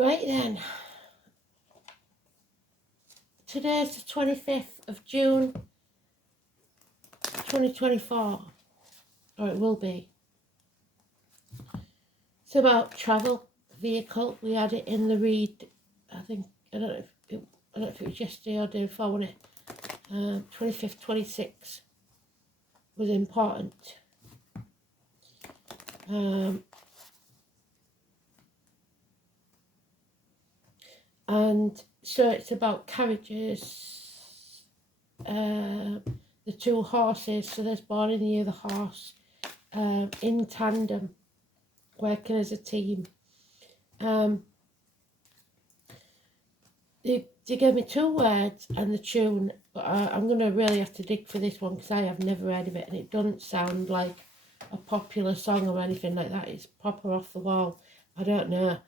Right then, today's the 25th of June 2024, or it will be. It's about travel vehicle. We had it in the read, I think, I don't know if it was yesterday or day before, wasn't it? 25th, 26th was important. And so it's about carriages, the two horses, so there's born in the year the horse, in tandem, working as a team. They gave me two words and the tune, but I'm going to really have to dig for this one because I have never heard of it and it doesn't sound like a popular song or anything like that. It's proper off the wall. I don't know.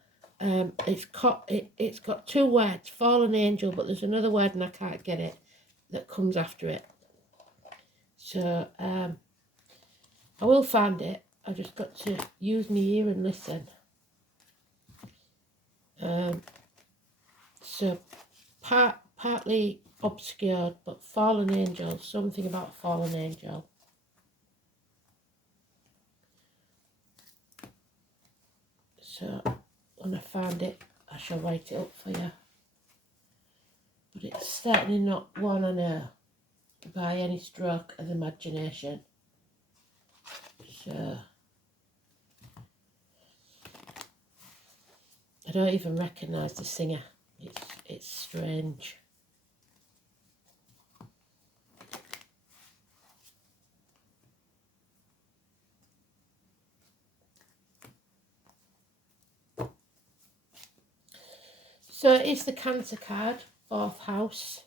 It's got two words, fallen angel, but there's another word and I can't get it that comes after it. So I will find it. I just got to use my ear and listen. So partly obscured, but fallen angel, something about fallen angel. So when I find it, I shall write it up for you. But it's certainly not one I know by any stroke of imagination. So I don't even recognise the singer. It's strange. So it's the Cancer card, 4th house.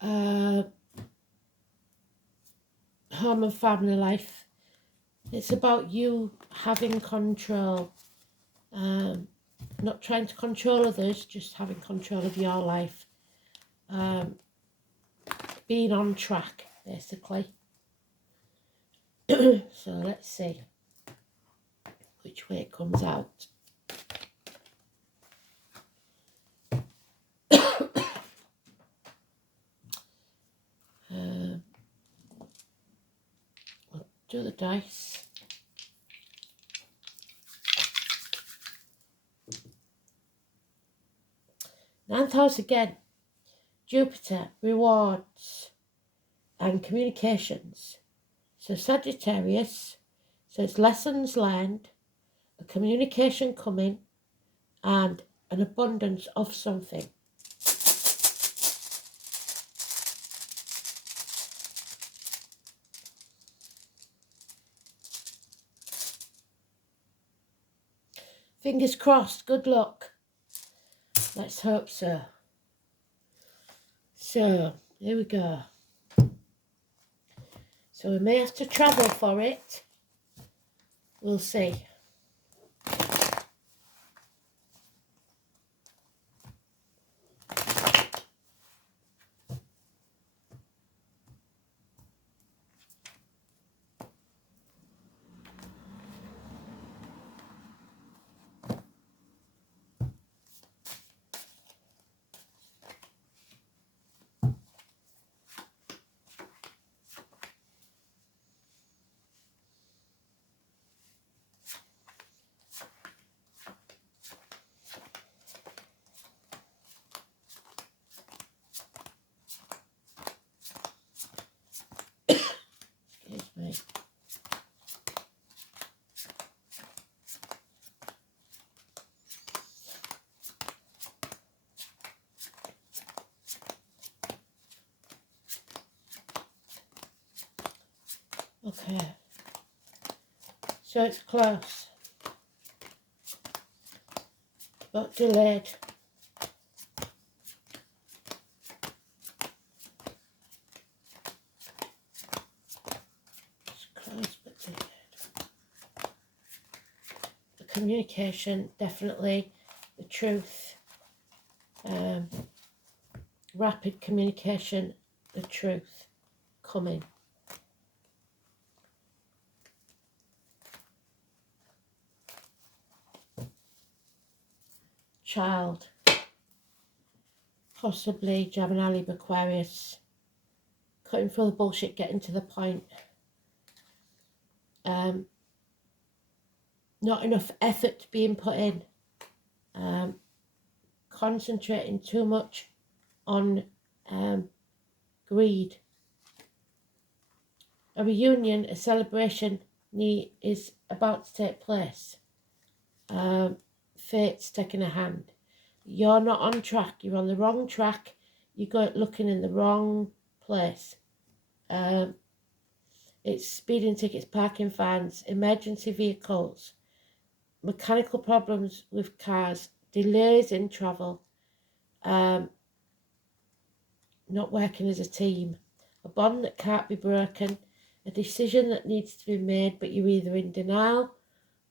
Home and family life. It's about you having control. Not trying to control others, just having control of your life. Being on track, basically. So let's see which way it comes out. I'll do the dice. Ninth house again. Jupiter, rewards and communications. So Sagittarius, so it's lessons learned, a communication coming, and an abundance of something. Fingers crossed, good luck. Let's hope so. So, here we go. So we may have to travel for it. We'll see. Excuse me. Okay. So it's close, but delayed. It's close, but delayed. The communication, definitely. The truth. Rapid communication, the truth coming. child, possibly Gemini, Libra, Aquarius, cutting through the bullshit, getting to the point. Not enough effort being put in. Concentrating too much on greed. A reunion, a celebration is about to take place. Fate's taking a hand. You're not on track. You're on the wrong track. You're looking in the wrong place. It's speeding tickets, parking fines, emergency vehicles, mechanical problems with cars, delays in travel, not working as a team, a bond that can't be broken, a decision that needs to be made, but you're either in denial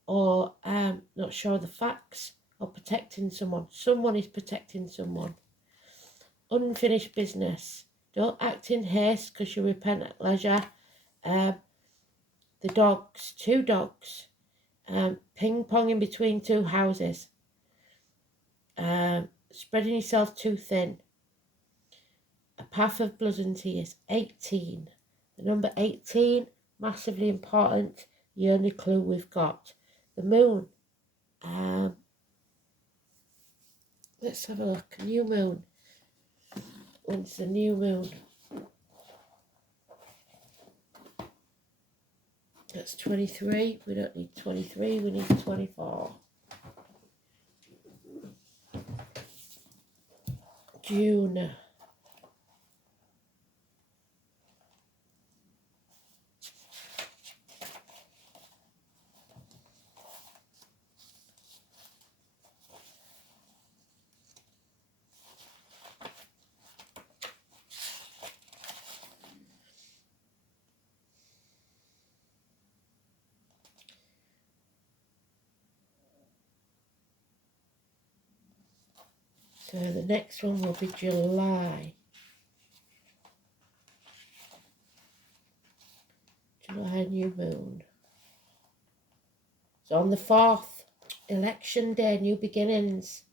or not sure of the facts, or protecting someone. Someone is protecting someone. Unfinished business. Don't act in haste because you repent at leisure. The dogs, 2 dogs, ping-ponging between 2 houses, spreading yourself too thin. A path of blood and tears. 18. The number 18, massively important. The only clue we've got. The moon. Let's have a look. New moon. When's the new moon? That's 23. We don't need 23. We need 24. June. So the next one will be July. July new moon. So on the 4th, election day, new beginnings.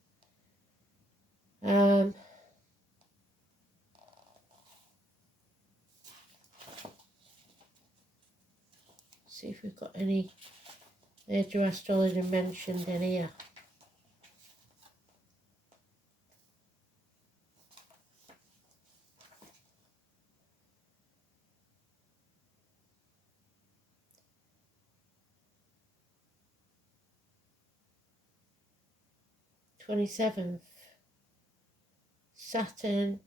See if we've got any major astrology mentioned in here. '27th, Saturn,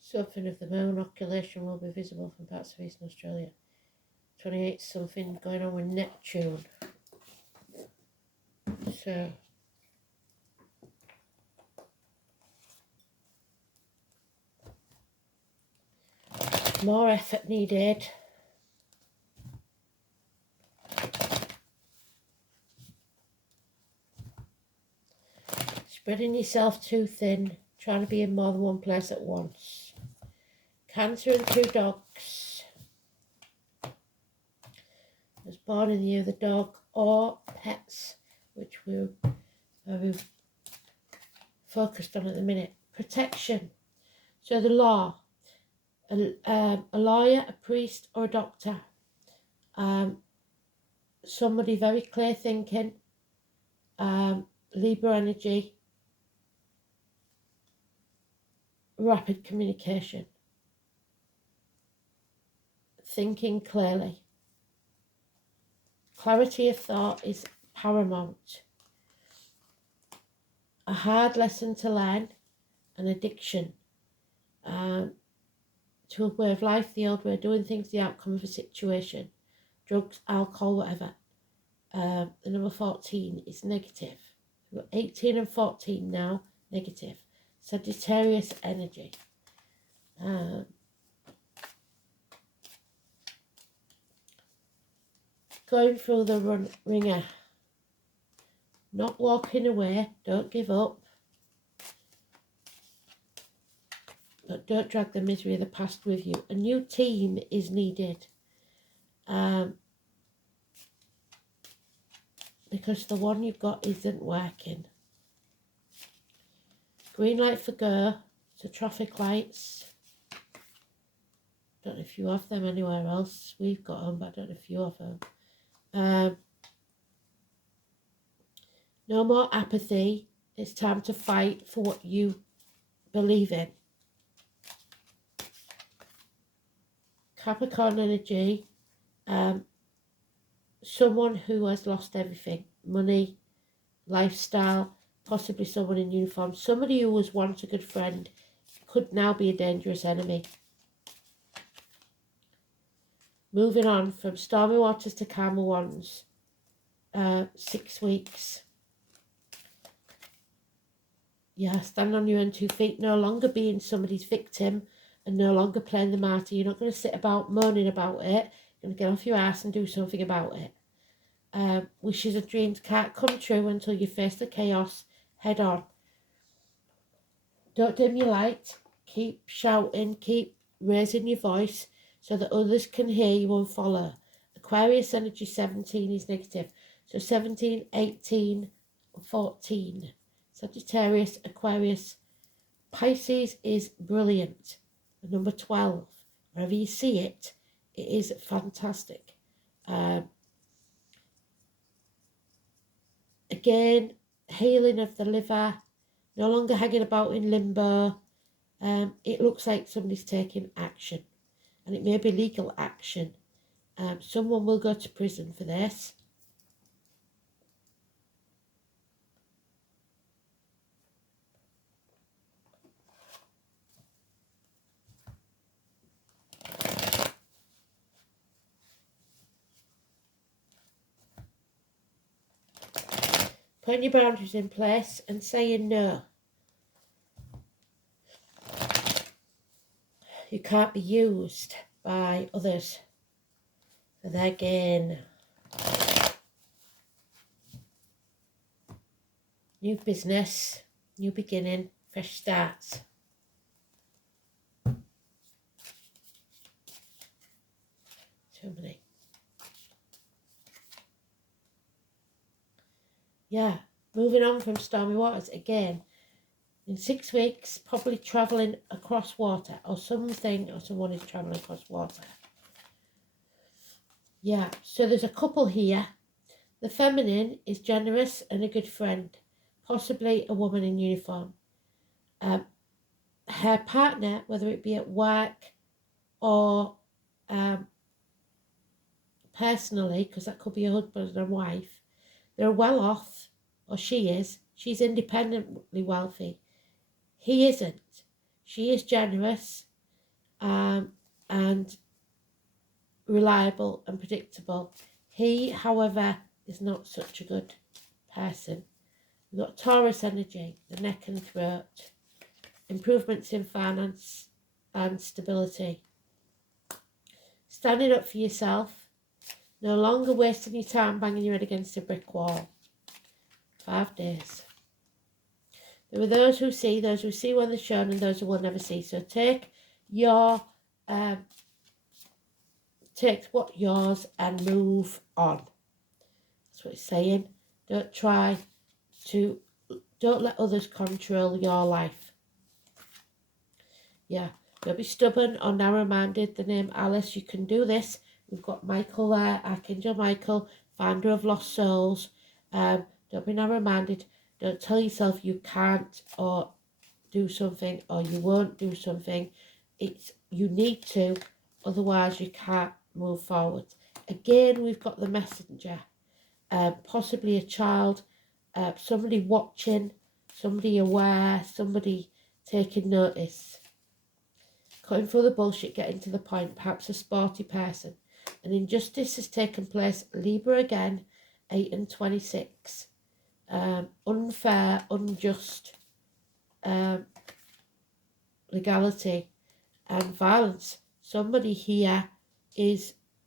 something of the moon occultation will be visible from parts of Eastern Australia. 28th, something going on with Neptune. So more effort needed. Spreading yourself too thin, trying to be in more than one place at once. Cancer and 2 dogs. Was born in the year of the dog or pets, which we're very focused on at the minute. Protection. So the law. A lawyer, a priest or a doctor. Somebody very clear thinking. Libra energy. Rapid communication. Thinking clearly. Clarity of thought is paramount. A hard lesson to learn, an addiction to a way of life, the old way of doing things, the outcome of a situation, drugs, alcohol, whatever. The number 14 is negative. We've got 18 and 14 now, negative. Sagittarius energy. Going through the ringer. Not walking away. Don't give up. But don't drag the misery of the past with you. A new team is needed. because the one you've got isn't working. Green light for go, so traffic lights. Don't know if you have them anywhere else. We've got them, but I don't know if you have them. No more apathy. It's time to fight for what you believe in. Capricorn energy. Someone who has lost everything. Money, lifestyle, possibly someone in uniform. Somebody who was once a good friend could now be a dangerous enemy. Moving on from stormy waters to calmer ones. 6 weeks. Yeah, stand on your own 2 feet. No longer being somebody's victim and no longer playing the martyr. You're not going to sit about moaning about it. You're going to get off your ass and do something about it. Wishes and dreams can't come true until you face the chaos head on. Don't dim your light. Keep shouting. Keep raising your voice so that others can hear you and follow. Aquarius energy 17 is negative. So 17, 18, 14. Sagittarius, Aquarius. Pisces is brilliant. The number 12. Wherever you see it, it is fantastic. Again, healing of the liver. No longer hanging about in limbo. It looks like somebody's taking action. And it may be legal action. Someone will go to prison for this. Putting your boundaries in place and saying no. You can't be used by others for their gain. New business, new beginning, fresh starts. Too many. Yeah, moving on from stormy waters again. In 6 weeks, probably travelling across water or something, or someone is travelling across water. Yeah, so there's a couple here. The feminine is generous and a good friend, possibly a woman in uniform. Her partner, whether it be at work or personally, because that could be a husband and wife, they're well off, or she's independently wealthy. He isn't. She is generous and reliable and predictable. He, however, is not such a good person. We've got Taurus energy, the neck and throat, improvements in finance and stability. Standing up for yourself, no longer wasting your time banging your head against a brick wall. 5 days. There are those who see when they're shown, and those who will never see. So take what yours and move on. That's what it's saying. Don't let others control your life. Yeah, don't be stubborn or narrow-minded. The name Alice, you can do this. We've got Michael there, Archangel Michael, finder of lost souls. Don't be narrow-minded. Don't tell yourself you can't or do something or you won't do something. You need to, otherwise you can't move forward. Again, we've got the messenger, possibly a child, somebody watching, somebody aware, somebody taking notice. Cutting through the bullshit, getting to the point, perhaps a sporty person. An injustice has taken place. Libra again, 8 and 26. Unfair, unjust legality and violence. Somebody here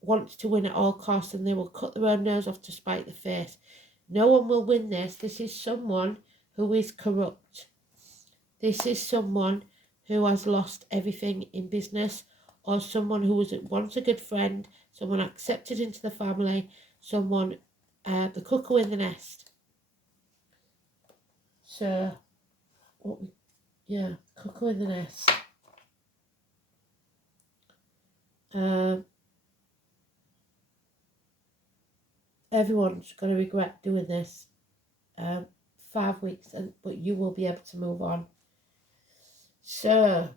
wants to win at all costs, and they will cut their own nose off to spite the face. No one will win this. This is someone who is corrupt. This is someone who has lost everything in business, or someone who was once a good friend, someone accepted into the family, someone the cuckoo in the nest. So, cuckoo in the nest. Everyone's going to regret doing this. 5 weeks, but you will be able to move on. So,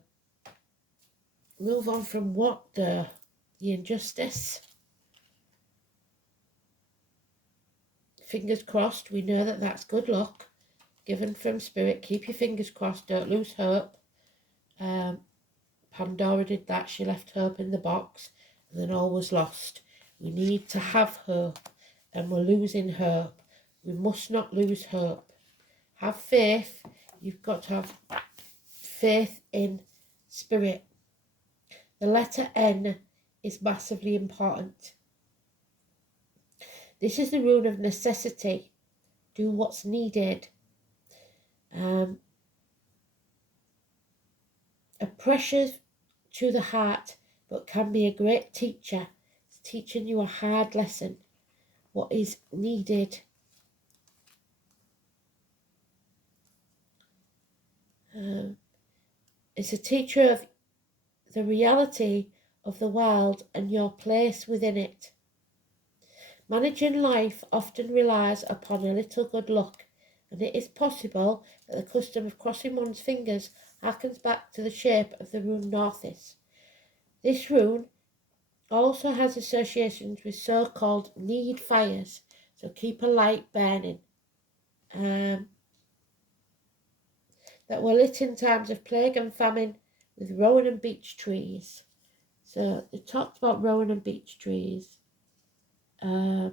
move on from what? The injustice. Fingers crossed. We know that that's good luck given from spirit. Keep your fingers crossed. Don't lose hope. Pandora did that. She left hope in the box and then all was lost. We need to have hope, and we're losing hope. We must not lose hope. Have faith. You've got to have faith in spirit. The letter N is massively important. This is the rune of necessity. Do what's needed. A pressure to the heart, but can be a great teacher. It's teaching you a hard lesson. What is needed. It's a teacher of the reality of the world and your place within it. Managing life often relies upon a little good luck, and it is possible that the custom of crossing one's fingers harkens back to the shape of the rune Northis. This rune also has associations with so-called need fires, so keep a light burning, that were lit in times of plague and famine with rowan and beech trees. So it talked about rowan and beech trees. The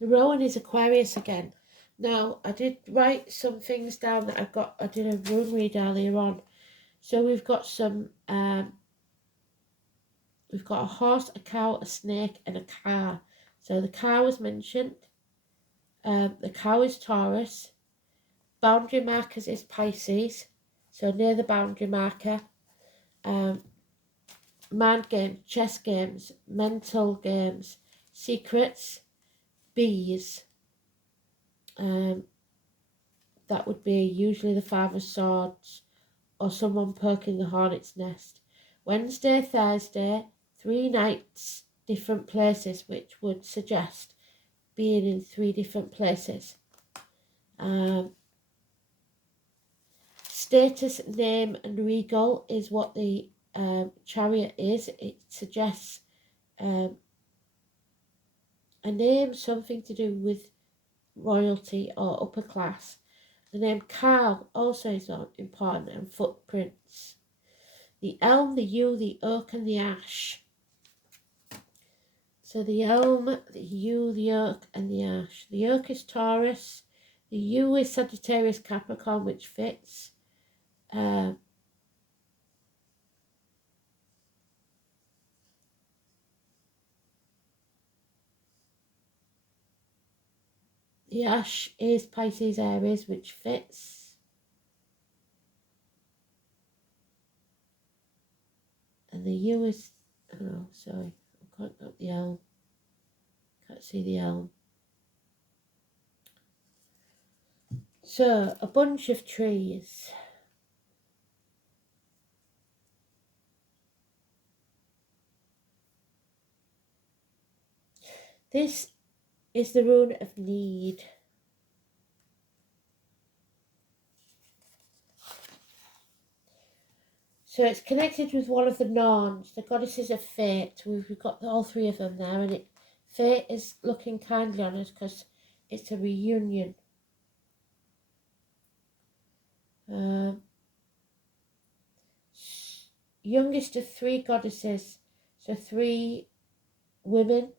rowan is Aquarius again. Now, I did write some things down that I did a rune read earlier on. So we've got we've got a horse, a cow, a snake, and a car. So the car was mentioned. The cow is Taurus. Boundary markers is Pisces. So near the boundary marker. Mind games, chess games, mental games, secrets, bees. That would be usually the Five of Swords or someone poking the hornet's nest. Wednesday, Thursday, 3 nights, different places, which would suggest being in 3 different places. Status, name and regal is what the chariot is. It suggests a name, something to do with royalty or upper class. The name Carl also is important, and footprints. The elm, the yew, the oak and the ash. So the elm, the yew, the oak and the ash. The oak is Taurus. The yew is Sagittarius Capricorn, which fits. The ash is Pisces Aries, which fits. And the yew is, oh, sorry, I can't got the elm. Can't see the elm. So, a bunch of trees. This is the rune of need. So it's connected with one of the Norns, the goddesses of fate. We've got all 3 of them there, and fate is looking kindly on us because it's a reunion. Youngest of 3 goddesses, so 3 women.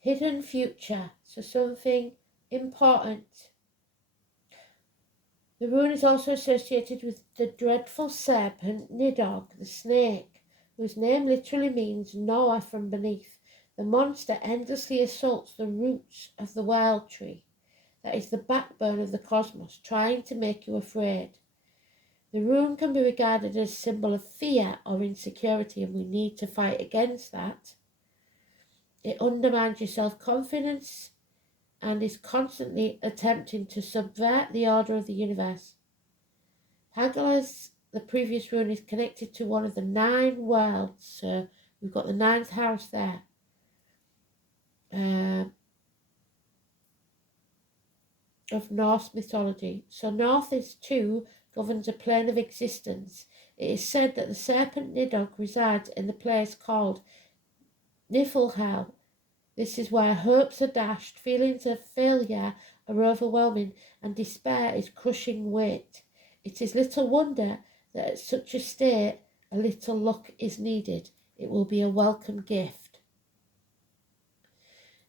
Hidden future, so something important. The rune is also associated with the dreadful serpent Nidog, the snake, whose name literally means knower from beneath. The monster endlessly assaults the roots of the wild tree that is the backbone of the cosmos, trying to make you afraid. The rune can be regarded as a symbol of fear or insecurity, and we need to fight against that. It undermines your self-confidence and is constantly attempting to subvert the order of the universe. Pagala's, the previous rune, is connected to one of the 9 worlds, so we've got the 9th house there. Of Norse mythology. So North is 2, governs a plane of existence. It is said that the serpent Nidhogg resides in the place called Niflhel. This is where hopes are dashed, feelings of failure are overwhelming, and despair is crushing weight. It is little wonder that at such a state a little luck is needed. It will be a welcome gift.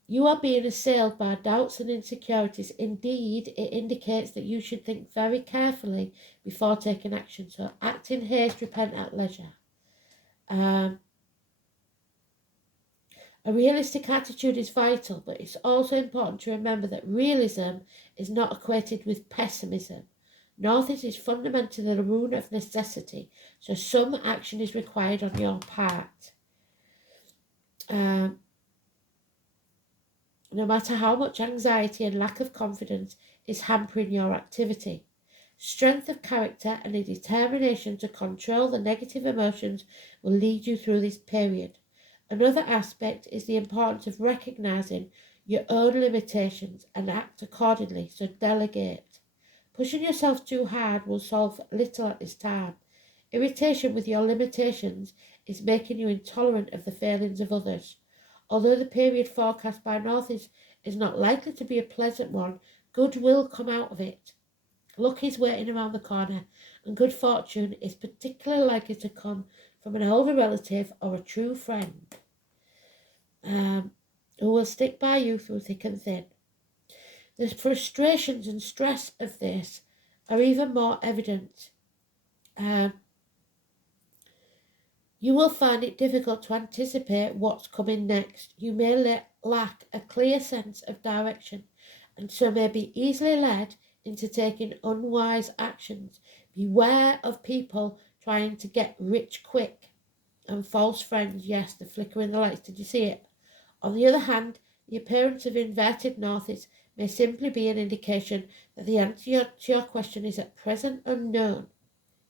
You are being assailed by doubts and insecurities. Indeed, it indicates that you should think very carefully before taking action. So act in haste, repent at leisure. A realistic attitude is vital, but it's also important to remember that realism is not equated with pessimism. North is fundamentally the rune of necessity, so some action is required on your part. No matter how much anxiety and lack of confidence is hampering your activity. Strength of character and a determination to control the negative emotions will lead you through this period. Another aspect is the importance of recognizing your own limitations and act accordingly, so delegate. Pushing yourself too hard will solve little at this time. Irritation with your limitations is making you intolerant of the failings of others. Although the period forecast by North is not likely to be a pleasant one, good will come out of it. Luck is waiting around the corner, and good fortune is particularly likely to come from an older relative or a true friend who will stick by you through thick and thin. The frustrations and stress of this are even more evident. You will find it difficult to anticipate what's coming next. You may lack a clear sense of direction, and so may be easily led into taking unwise actions. Beware of people trying to get rich quick and false friends. Yes, the flicker in the lights. Did you see it? On the other hand, the appearance of inverted norths may simply be an indication that the answer to your question is at present unknown,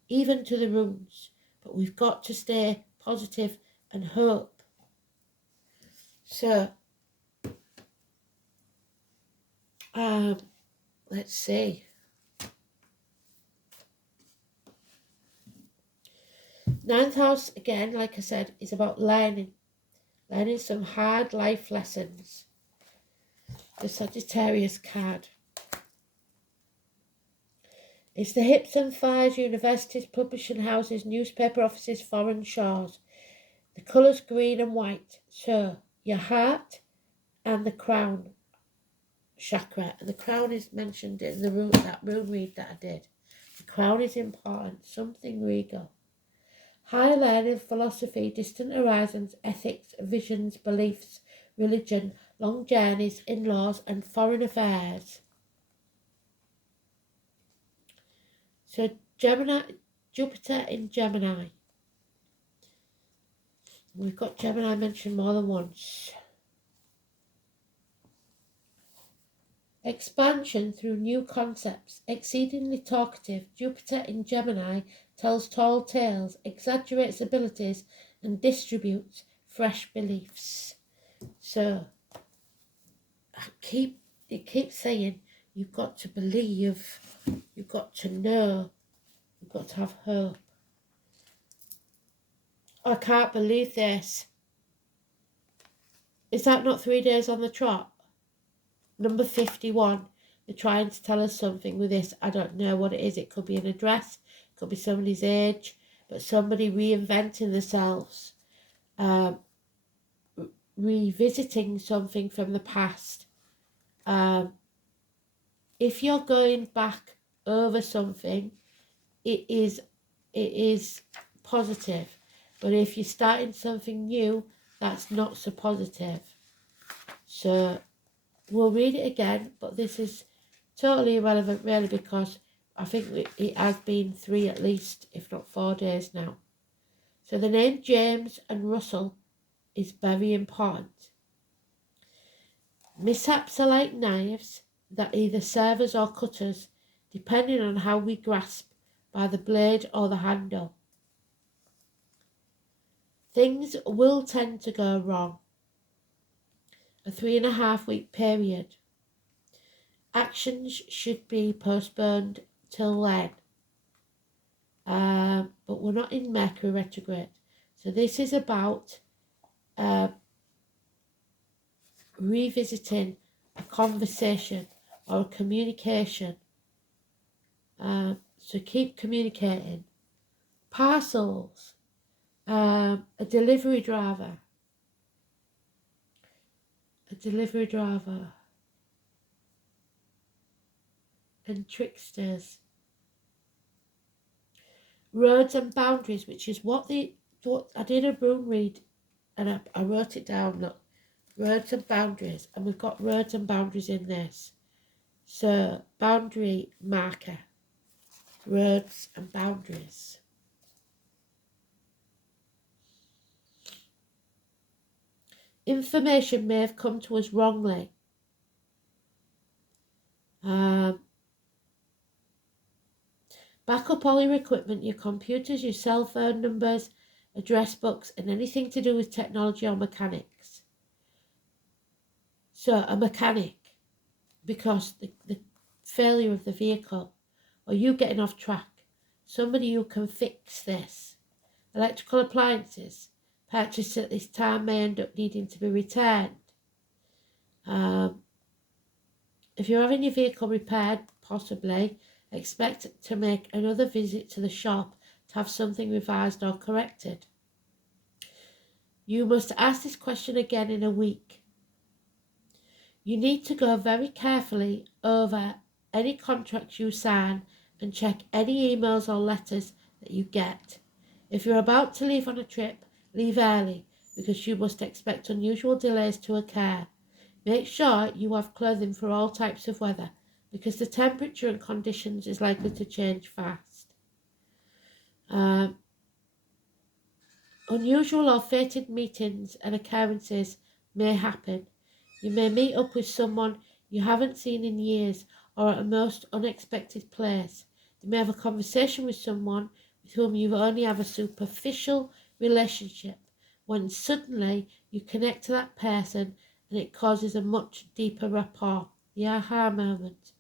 even to the runes. But we've got to stay positive and hope. So, let's see. 9th house, again, like I said, is about learning some hard life lessons. The Sagittarius card. It's the hips and thighs, universities, publishing houses, newspaper offices, foreign shores. The colours green and white. So, your heart and the crown chakra. And the crown is mentioned in the rune, that rune read that I did. The crown is important, something regal. High learning, philosophy, distant horizons, ethics, visions, beliefs, religion, long journeys, in-laws, and foreign affairs. So Gemini, Jupiter in Gemini. We've got Gemini mentioned more than once. Expansion through new concepts. Exceedingly talkative, Jupiter in Gemini tells tall tales, exaggerates abilities, and distributes fresh beliefs. So, it keeps saying, you've got to believe, you've got to know, you've got to have hope. I can't believe this. Is that not 3 days on the trot? Number 51. They're trying to tell us something with this. I don't know what it is. It could be an address, it could be somebody's age, but somebody reinventing themselves, revisiting something from the past. If you're going back over something, it is positive. But if you're starting something new, that's not so positive. So we'll read it again, but this is totally irrelevant really, because I think it has been 3 at least, if not 4 days now. So the name James and Russell is very important. Mishaps are like knives that either serve us or cut us, depending on how we grasp by the blade or the handle. Things will tend to go wrong. A 3.5-week period. Actions should be postponed till then. But we're not in Mercury retrograde. So this is about revisiting a conversation or a communication. So keep communicating. Parcels, a delivery driver, and tricksters. Roads and boundaries, which is what I did a room read, and I wrote it down. Look, roads and boundaries, and we've got roads and boundaries in this. So boundary marker, roads and boundaries. Information may have come to us wrongly. Back up all your equipment, your computers, your cell phone numbers, address books, and anything to do with technology or mechanics. So a mechanic, because the failure of the vehicle, or you getting off track, somebody who can fix this. Electrical appliances purchased at this time may end up needing to be returned. If you're having your vehicle repaired, possibly expect to make another visit to the shop to have something revised or corrected. You must ask this question again in a week. You need to go very carefully over any contracts you sign and check any emails or letters that you get. If you're about to leave on a trip, leave early, because you must expect unusual delays to occur. Make sure you have clothing for all types of weather, because the temperature and conditions is likely to change fast. Unusual or fated meetings and occurrences may happen. You may meet up with someone you haven't seen in years, or at a most unexpected place. You may have a conversation with someone with whom you only have a superficial relationship, when suddenly you connect to that person and it causes a much deeper rapport, the aha moment.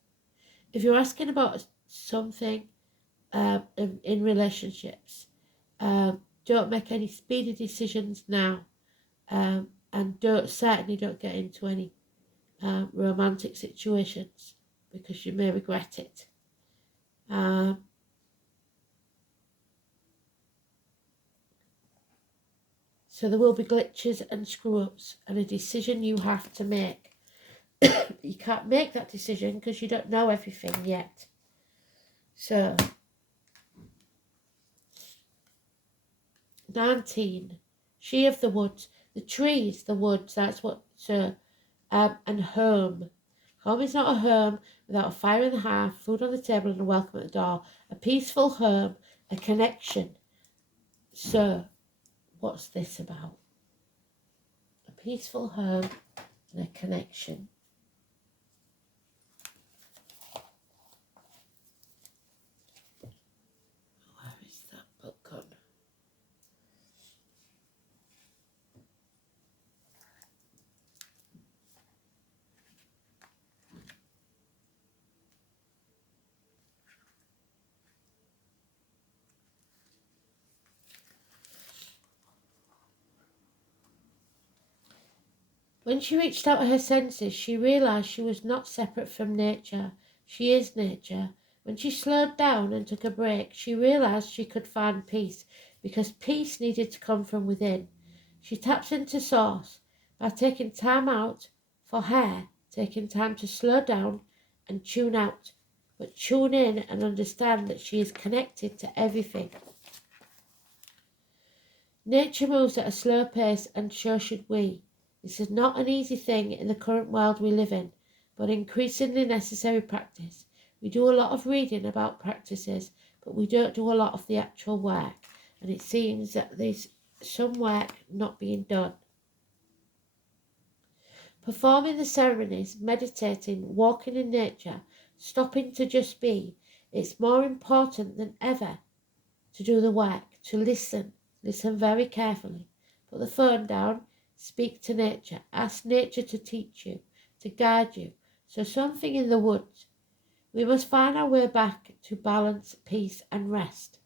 If you're asking about something in relationships, don't make any speedy decisions now, and certainly don't get into any romantic situations, because you may regret it. So there will be glitches and screw-ups and a decision you have to make. You can't make that decision because you don't know everything yet. So 19, she of the woods, the trees, the woods, that's what. So and home. Home is not a home without a fire in the hearth, food on the table, and a welcome at the door. A peaceful home, a connection. So what's this about? A peaceful home and a connection. Where is that book gone? When she reached out of her senses, she realised she was not separate from nature. She is nature. When she slowed down and took a break, she realised she could find peace, because peace needed to come from within. She taps into source by taking time out for her, taking time to slow down and tune out, but tune in and understand that she is connected to everything. Nature moves at a slow pace, and so should we. This is not an easy thing in the current world we live in, but increasingly necessary practice. We do a lot of reading about practices, but we don't do a lot of the actual work, and it seems that there's some work not being done. Performing the ceremonies, meditating, walking in nature, stopping to just be, it's more important than ever to do the work, to listen very carefully. Put the phone down, speak to nature, ask nature to teach you, to guide you. So something in the woods. We must find our way back to balance, peace and rest.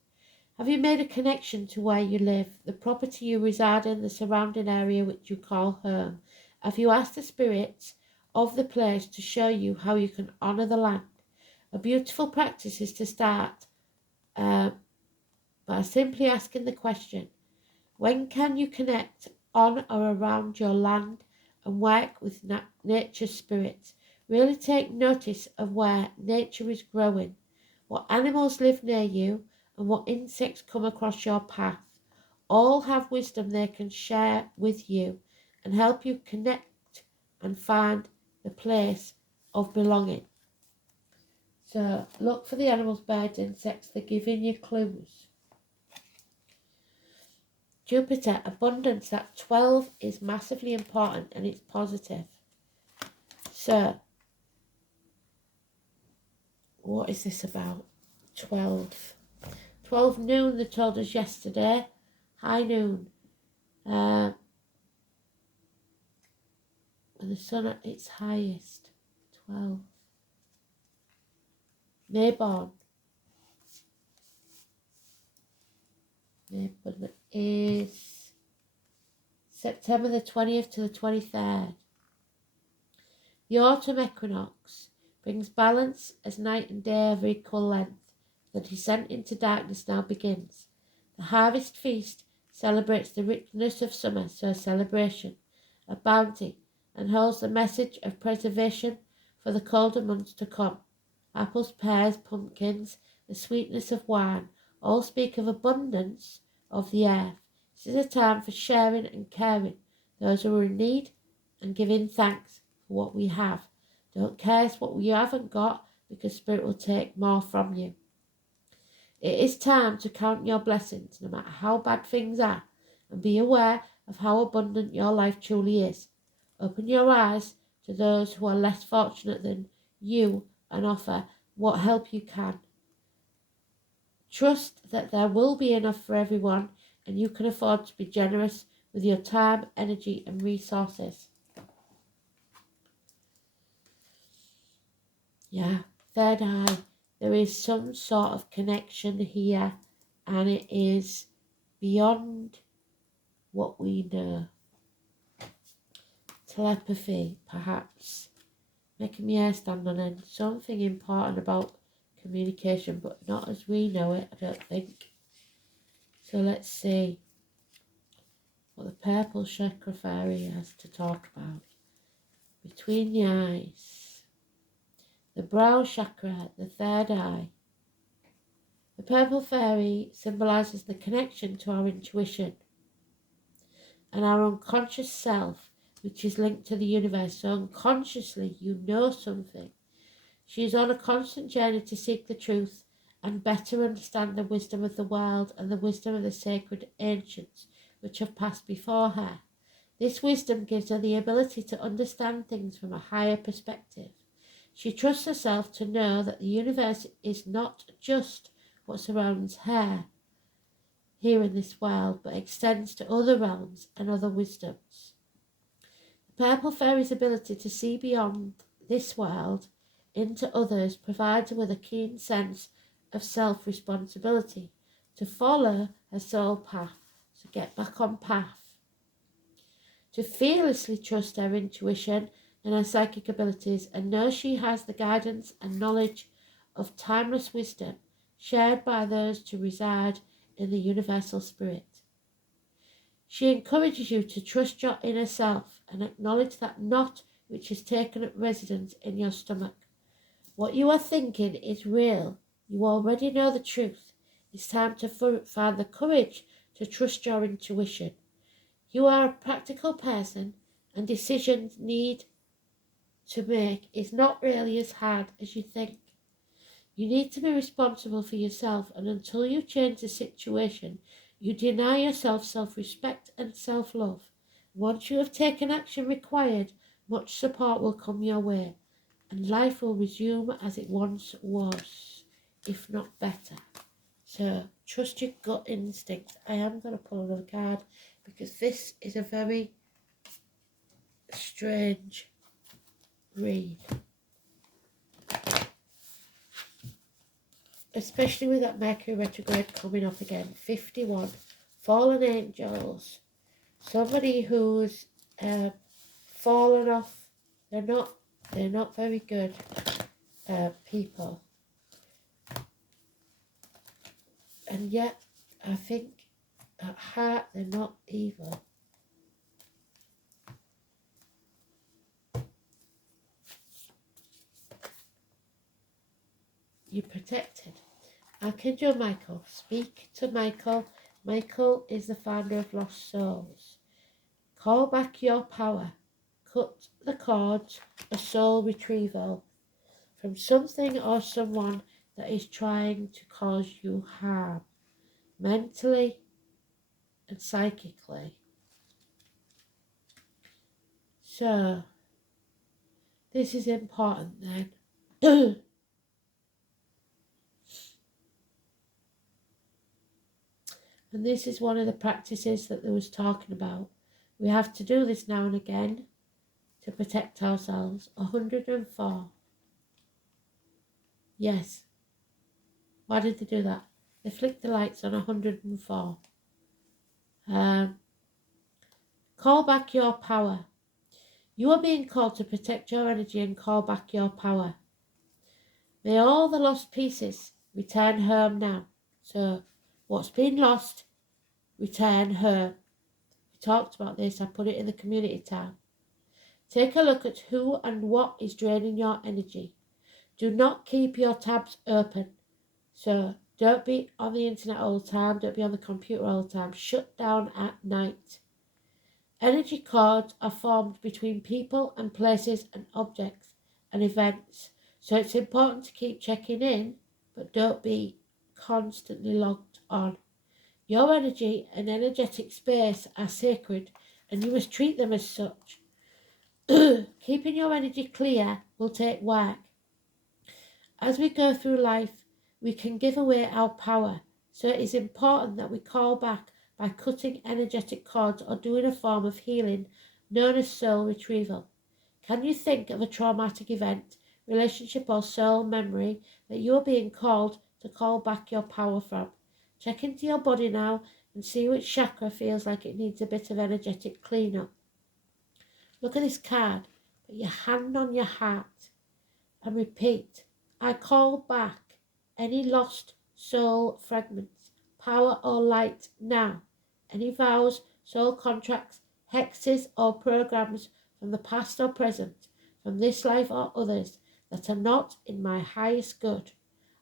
Have you made a connection to where you live, the property you reside in, the surrounding area which you call home? Have you asked the spirits of the place to show you how you can honour the land? A beautiful practice is to start by simply asking the question, when can you connect on or around your land and work with nature's spirits? Really take notice of where nature is growing, what animals live near you, and what insects come across your path. All have wisdom they can share with you and help you connect and find the place of belonging. So look for the animals, birds, insects. They're giving you clues. Jupiter, abundance, that 12 is massively important and it's positive. So, what is this about? 12. 12 noon, they told us yesterday. High noon. When the sun at its highest. 12. Mayborn. Mayborn is September the 20th to the 23rd. The autumn equinox brings balance as night and day of equal length. The descent into darkness now begins. The harvest feast celebrates the richness of summer, so a celebration, a bounty, and holds the message of preservation for the colder months to come. Apples, pears, pumpkins, the sweetness of wine, all speak of abundance of the earth. This is a time for sharing and caring those who are in need and giving thanks for what we have. Don't curse what you haven't got, because Spirit will take more from you. It is time to count your blessings, no matter how bad things are, and be aware of how abundant your life truly is. Open your eyes to those who are less fortunate than you and offer what help you can. Trust that there will be enough for everyone, and you can afford to be generous with your time, energy and resources. Yeah, third eye. There is some sort of connection here, and it is beyond what we know. Telepathy, perhaps. Making my hair stand on end. Something important about communication, but not as we know it, I don't think. So let's see what the purple chakra fairy has to talk about. Between the eyes. The brow chakra, the third eye. The purple fairy symbolises the connection to our intuition and our unconscious self, which is linked to the universe. So unconsciously you know something. She is on a constant journey to seek the truth and better understand the wisdom of the world and the wisdom of the sacred ancients which have passed before her. This wisdom gives her the ability to understand things from a higher perspective. She trusts herself to know that the universe is not just what surrounds her here in this world, but extends to other realms and other wisdoms. The purple fairy's ability to see beyond this world into others provides her with a keen sense of self-responsibility to follow her soul path, to get back on path, to fearlessly trust her intuition and her psychic abilities, and know she has the guidance and knowledge of timeless wisdom shared by those to reside in the universal spirit. She encourages you to trust your inner self and acknowledge that knot which has taken up residence in your stomach. What you are thinking is real. You already know the truth. It's time to find the courage to trust your intuition. You are a practical person, and decisions need to make is not really as hard as you think. You need to be responsible for yourself, and until you change the situation, you deny yourself self-respect and self-love. Once you have taken action required, much support will come your way, and life will resume as it once was, if not better. So trust your gut instinct. I am going to pull another card because this is a very strange read. Especially with that Mercury retrograde coming up again. 51. Fallen angels. Somebody who's fallen off. They're not very good people. And yet, I think at heart they're not evil. You're protected. Archangel Michael. Speak to Michael. Michael is the founder of Lost Souls. Call back your power. Cut the cords of soul retrieval from something or someone that is trying to cause you harm, mentally and psychically. So, this is important then. And this is one of the practices that they was talking about. We have to do this now and again to protect ourselves. 104. Yes. Why did they do that? They flicked the lights on 104. Call back your power. You are being called to protect your energy and call back your power. May all the lost pieces return home now. So, what's been lost, return home. We talked about this. I put it in the community tab. Take a look at who and what is draining your energy. Do not keep your tabs open. So, don't be on the internet all the time. Don't be on the computer all the time. Shut down at night. Energy cords are formed between people and places and objects and events. So it's important to keep checking in, but don't be constantly logged on. Your energy and energetic space are sacred, and you must treat them as such. Keeping your energy clear will take work. As we go through life, we can give away our power, so it is important that we call back by cutting energetic cords or doing a form of healing known as soul retrieval. Can you think of a traumatic event, relationship or soul memory that you are being called to call back your power from? Check into your body now and see which chakra feels like it needs a bit of energetic cleanup. Look at this card. Put your hand on your heart and repeat, I call back any lost soul fragments, power or light now. Any vows, soul contracts, hexes or programs from the past or present, from this life or others, that are not in my highest good.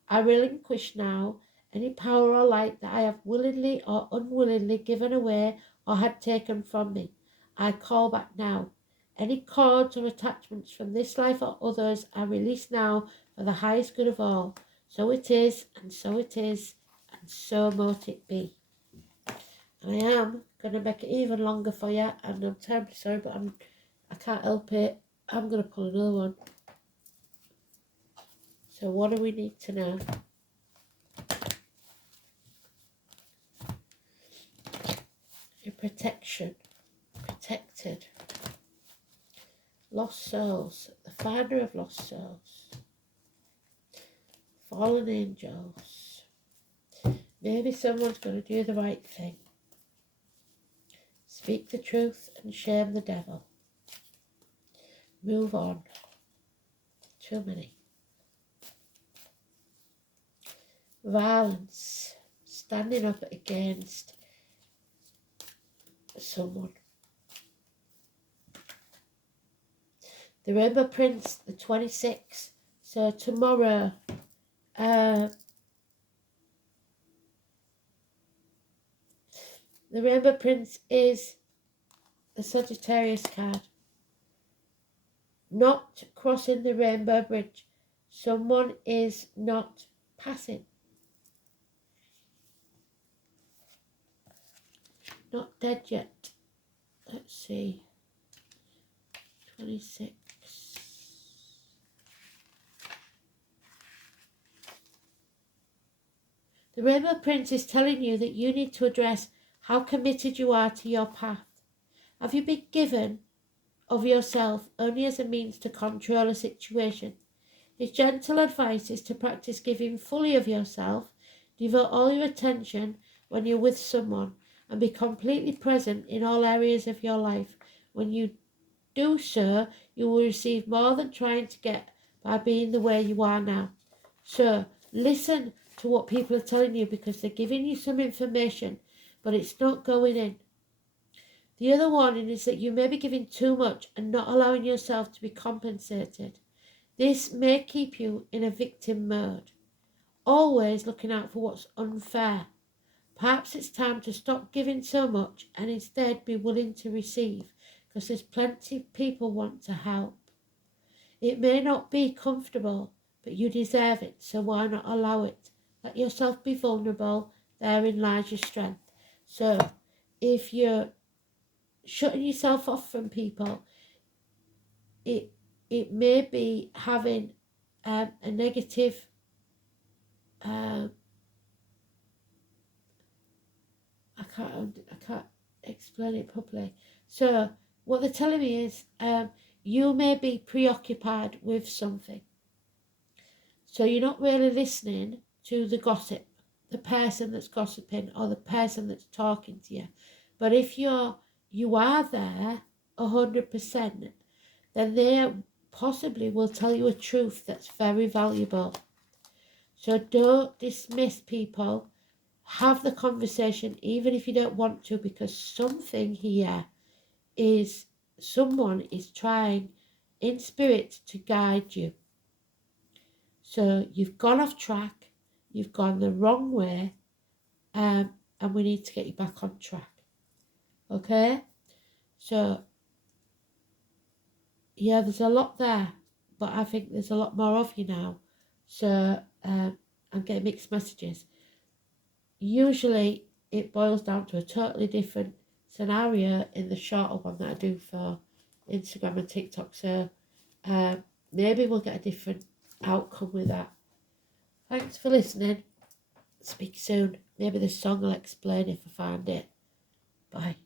I relinquish now any power or light that I have willingly or unwillingly given away or had taken from me. I call back now. Any cords or attachments from this life or others are released now for the highest good of all. So it is, and so it is, and so mote it be. And I am going to make it even longer for you, and I'm terribly sorry, but I can't help it. I'm going to pull another one. So what do we need to know? Your protection. Protected. Lost souls. The founder of lost souls. Fallen angels. Maybe someone's going to do the right thing. Speak the truth and shame the devil. Move on. Too many. Violence. Standing up against someone. The Rainbow Prince, the 26th. So tomorrow, The Rainbow Prince is the Sagittarius card. Not crossing the rainbow bridge. Someone is not passing. Not dead yet. Let's see. 26. The Rainbow Prince is telling you that you need to address how committed you are to your path. Have you been given of yourself only as a means to control a situation? His gentle advice is to practice giving fully of yourself, devote all your attention when you're with someone, and be completely present in all areas of your life. When you do so, you will receive more than trying to get by being the way you are now. So, listen to what people are telling you because they're giving you some information, but it's not going in. The other warning is that you may be giving too much and not allowing yourself to be compensated. This may keep you in a victim mode, always looking out for what's unfair. Perhaps it's time to stop giving so much and instead be willing to receive, because there's plenty of people want to help. It may not be comfortable, but you deserve it, so why not allow it? Let yourself be vulnerable. Therein lies your strength. So if you're shutting yourself off from people, it may be having a negative I can't explain it properly. So what they're telling me is you may be preoccupied with something, so you're not really listening to the gossip, the person that's gossiping or the person that's talking to you. But if you are there 100%, then they possibly will tell you a truth that's very valuable. So don't dismiss people. Have the conversation even if you don't want to, because something here is someone is trying in spirit to guide you. So you've gone off track, you've gone the wrong way, and we need to get you back on track. Okay? So yeah, there's a lot there, but I think there's a lot more of you now. So I'm getting mixed messages. Usually it boils down to a totally different scenario in the shorter one that I do for Instagram and TikTok. So maybe we'll get a different outcome with that. Thanks for listening. Speak soon. Maybe the song will explain if I find it. Bye.